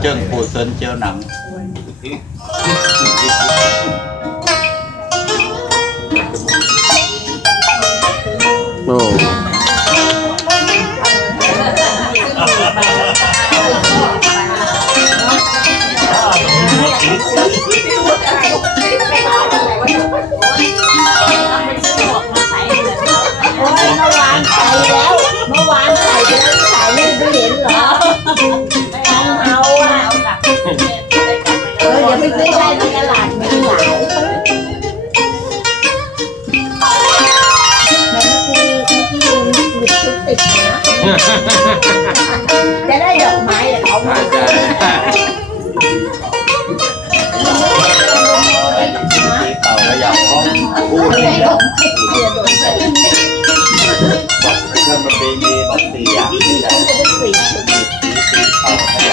เจิ้งปูเซินเจ้าหนัง mình đi đây mình làm mình lại cái đó giật mày là không Hãy subscribe cho kênh Ghiền Mì Gõ Để không bỏ lỡ những video hấp dẫn